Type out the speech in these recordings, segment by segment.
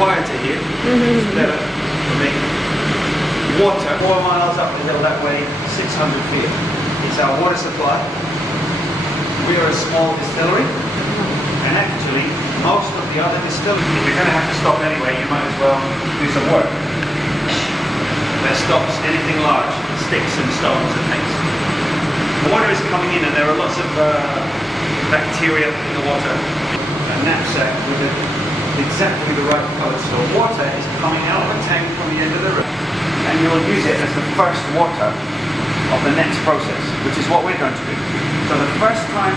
quieter here. It's better for me. Water, 4 miles up the hill that way, 600 feet. It's our water supply. We are a small distillery, and actually, most of the other distilleries, if you're going to have to stop anyway, you might as well do some work. That stops anything large, sticks and stones and things. The water is coming in, and there are lots of bacteria in the water. A knapsack with exactly the right colour. So water is coming out of a tank from the end of the river, and you'll use it as the first water of the next process, which is what we're going to do. So the first time,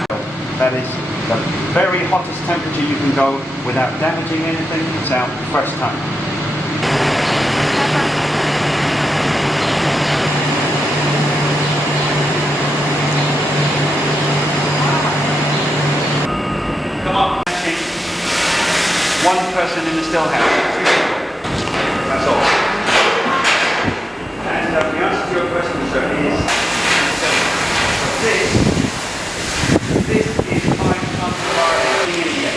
that is the very hottest temperature you can go without damaging anything, it's out the first time. Come on. One person in the still house. That's all. And the answer to your question, sir, is this is 5 tons of Ardbeg in here.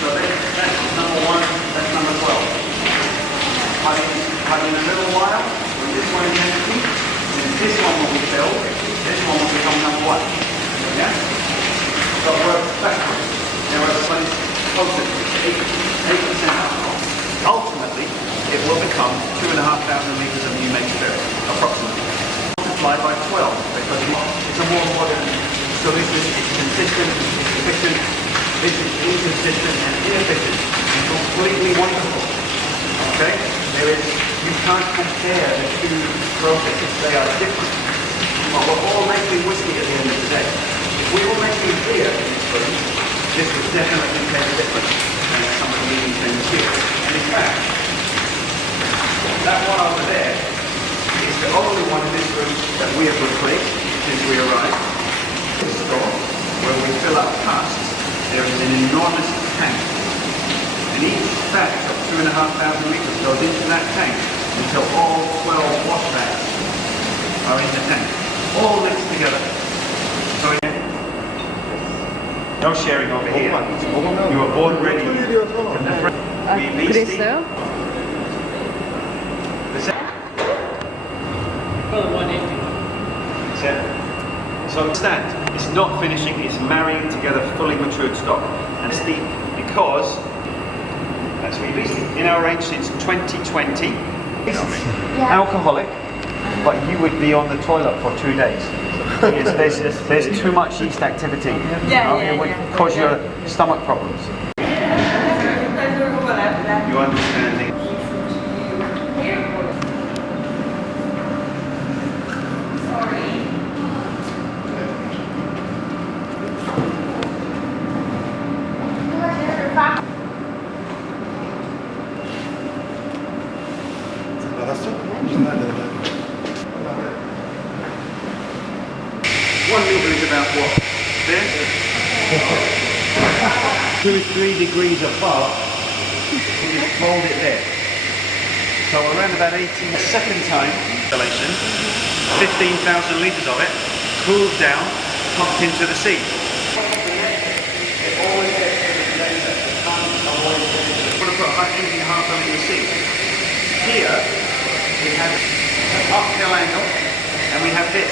So that's number 1, that's number 12. But in a little while, when this one is empty, this one will be filled, this one will become number 1. Yeah? So it works backwards. There are the ones closer to 8% alcohol. Ultimately, it will become 2,500 litres of new made spirit, approximately. Multiplied by 12, because it's a more modern solution. It's consistent, it's efficient, it's inconsistent and inefficient. It's completely wonderful. Okay? You can't compare the two processes. They are different. But we're all making whiskey at the end of the day. If we were making beer in this room, this would definitely taste different than some of the leading things here. And in fact, that one over there is the only one in this room that we have replaced since we arrived. This store, where we fill up casks, there is an enormous tank. And each batch of 2,500 litres goes into that tank until all 12 wash bags are in the tank, all mixed together. So no sharing over here. You were born ready. 그랬어요? So understand, it's not finishing, it's marrying together fully matured stock. And it's deep because that's what you've been in our range since 2020. Alcoholic, but you would be on the toilet for 2 days. There's too much yeast activity. It would cause your stomach problems. You understand the 1 litre is about what? There? 2 or 3 degrees above, you just hold it there. So around about 18, second time installation, 15,000 litres of it, cooled down, pumped into the sea. It always gets to the condenser, the can't avoid it. We're going to put about 8.5 in the sea. Here, we have an uphill angle, and we have this.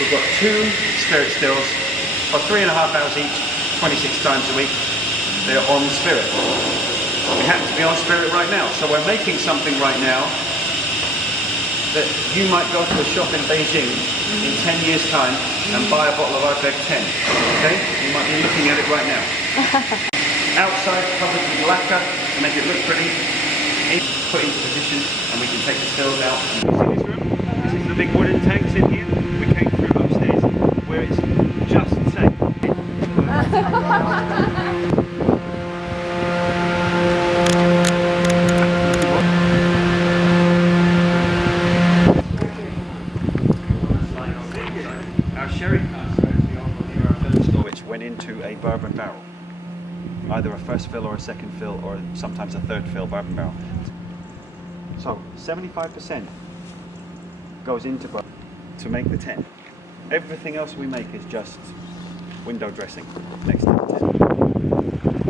We've got 2 spirit stills for 3.5 hours each, 26 times a week. They're on spirit. We happen to be on spirit right now, so we're making something right now that you might go to a shop in Beijing in 10 years' time and buy a bottle of Ardbeg 10. Okay? You might be looking at it right now. Outside covered with lacquer to make it look pretty. Put into position, and we can take the stills out. You see this room? This is the big wooden tanks in here. We came through upstairs where it's just safe. Our sherry cask, our filling store, which went into a bourbon barrel. either a first fill or a second fill or sometimes a third fill bourbon barrel. So 75% goes into bourbon to make the 10. Everything else we make is just window dressing next to the 10.